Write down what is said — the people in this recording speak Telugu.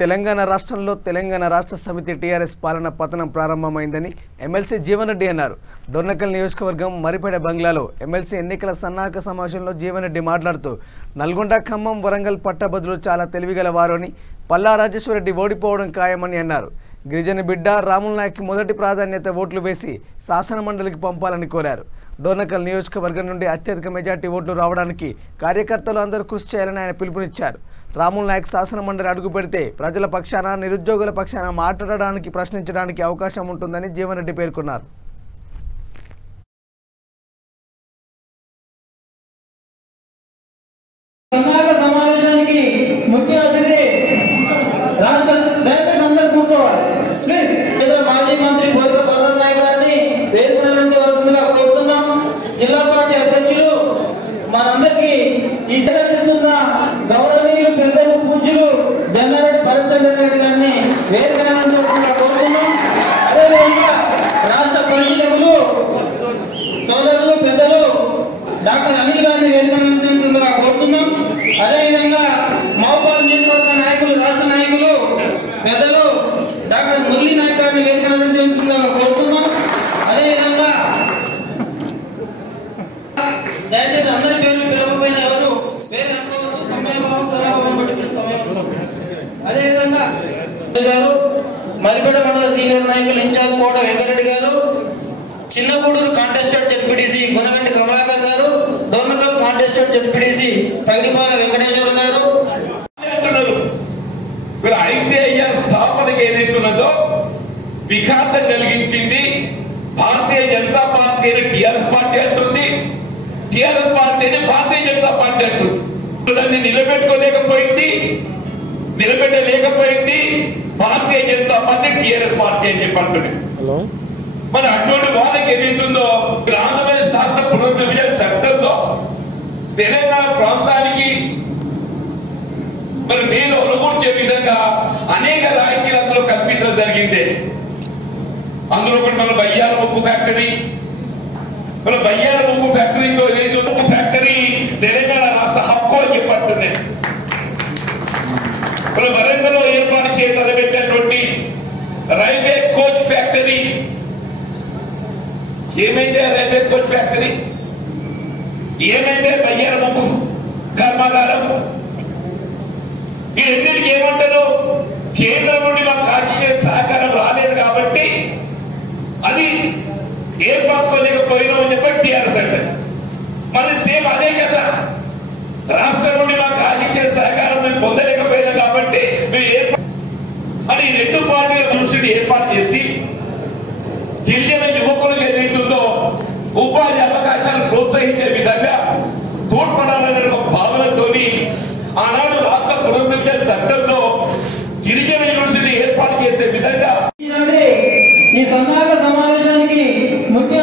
తెలంగాణ రాష్ట్రంలో తెలంగాణ రాష్ట్ర సమితి టీఆర్ఎస్ పాలన పతనం ప్రారంభమైందని ఎమ్మెల్సీ జీవన్ రెడ్డి అన్నారు. డొర్నకల్ నియోజకవర్గం మరిపేడ బంగ్లాలో ఎమ్మెల్సీ ఎన్నికల సన్నాహక సమావేశంలో జీవన్ రెడ్డి మాట్లాడుతూ నల్గొండ, ఖమ్మం, వరంగల్ పట్టభద్రులు చాలా తెలివిగల వారని, పల్లా రాజేశ్వరరెడ్డి ఓడిపోవడం ఖాయమని అన్నారు. గిరిజన బిడ్డ రాముల్ నాయక్ మొదటి ప్రాధాన్యత ఓట్లు వేసి శాసన మండలికి పంపాలని కోరారు. డొర్నకల్ నియోజకవర్గం నుండి అత్యధిక మెజార్టీ ఓట్లు రావడానికి కార్యకర్తలు అందరూ కృషి చేయాలని ఆయన పిలుపునిచ్చారు. రాముల్ నాయక్ శాసన మండలి అడుగు పెడితే ప్రజల పక్షాన, నిరుద్యోగుల పక్షాన మాట్లాడడానికి, ప్రశ్నించడానికి అవకాశం ఉంటుందని జీవన్ రెడ్డి పేర్కొన్నారు. మాజీ మంత్రి బోర్గ పల్లా నాయక్ గారిని వేదికవలసిందిగా కోరుతున్నాం. జిల్లా పార్టీ అధ్యక్షులు మనందరికీ ఈ జరుగుతున్న గౌరవనీయులు, పెద్దలు, పూజ్యులు జన్నారెడ్డి పరమేశ్వర రెడ్డి గారిని వేదికవలసిందిగా కోరుతున్నాం. అదేవిధంగా రాష్ట్ర పరిశీలకులు సోదరులు, పెద్దలు డాక్టర్ అనిల్ గారిని వేదికవలసిందిగా కోరుతున్నాం. అదేవిధంగా మహబూబాబాద్ నియోజకవర్గ నాయకులు, రాష్ట్ర నాయకులు, పెద్దలు డాక్టర్ మురళీ నాయక్ గారిని వేదికవలసిందిగా కోరుతున్నాం. అదేవిధంగా దయచేసి అందరి పేర్లు పిలవకపోయిన ఎవరు పేరు అనుకోవద్దు. అదేవిధంగా గారు, మరిపేడ మండల సీనియర్ నాయకులు ఇన్ఛార్జ్ కోట వెంకరెడ్డి గారు, చిన్నగూడూరు కాంటెస్టెడ్ జెడ్పీటీసీ గుణగంటి కమలాకర్ గారు, డోర్నకల్ కాంటెస్టెడ్ జెడ్పీటీసీ పైడిపాల వెంకటేశ్వర గారు. ఐటీఐఎస్ స్థాపనకి ఏదైతున్నదో విఘాతం కలిగించింది భారతీయ జనతా పార్టీ అని టిఆర్ఎస్ పార్టీ అంటుంది, టిఆర్ఎస్ పార్టీని భారతీయ జనతా పార్టీ అంటుంది. దాన్ని నిలబెట్టలేకపోయింది Bharatiya Janata party, TRS party అని చెప్పి అంటుంది. మరి అటువంటి వాళ్ళకి ఏదైతుందో ఆంధ్రప్రదేశ్ రాష్ట్ర పునర్విభజన చట్టంలో తెలంగాణ ప్రాంతానికి మరి మేలు అనుకూర్చే విధంగా అనేక రాయితీలు అందులో కల్పించడం జరిగింది. అందులో కూడా మన బయ్యాల ఉప్పు ఫ్యాక్టరీ, మన బయ్యాల ఉప్పు ఫ్యాక్టరీతో ఏదైతే ఉప్పు ఫ్యాక్టరీ తెలంగాణ రాష్ట్ర హక్కు అని చెప్పంటున్నాయి. మన వరంగల్లో ఏర్పాటు చేయతలబెట్టినటువంటి రైల్వే కోచ్ ఫ్యాక్టరీ ఏమైందే? రైల్వే కోచ్ ఫ్యాక్టరీ ఏమైందే? బయ్యాల ఉప్పు కర్మాగారం వీళ్ళన్నిటికీ ఏమంటారు? కేంద్రం నుండి మాకు ఆశించే సహకారం రాలేదు కాబట్టి అది ఏర్పరచుకోలేకపోయినామని చెప్పి టీఆర్ఎస్ అంటే మళ్ళీ సేమ్ అదే కదా, రాష్ట్రం నుండి మాకు ఆశించే సహకారం మేము పొందలేకపోయినాం కాబట్టి మేము అని రెండు పార్టీల దృష్టిని ఏర్పాటు చేసి గిరిజన యువకులకు ఏదైతుందో ఉపాధి అవకాశాలను ప్రోత్సహించే విధంగా తోడ్పడాలనే ఒక భావనతోని ఆనాడు రాష్ట్ర పునర్విభజన చట్టంలో గిరిజన యూనివర్సిటీ ఏర్పాటు చేసే విధంగా ఈ సన్నాహక సమావేశానికి ముఖ్య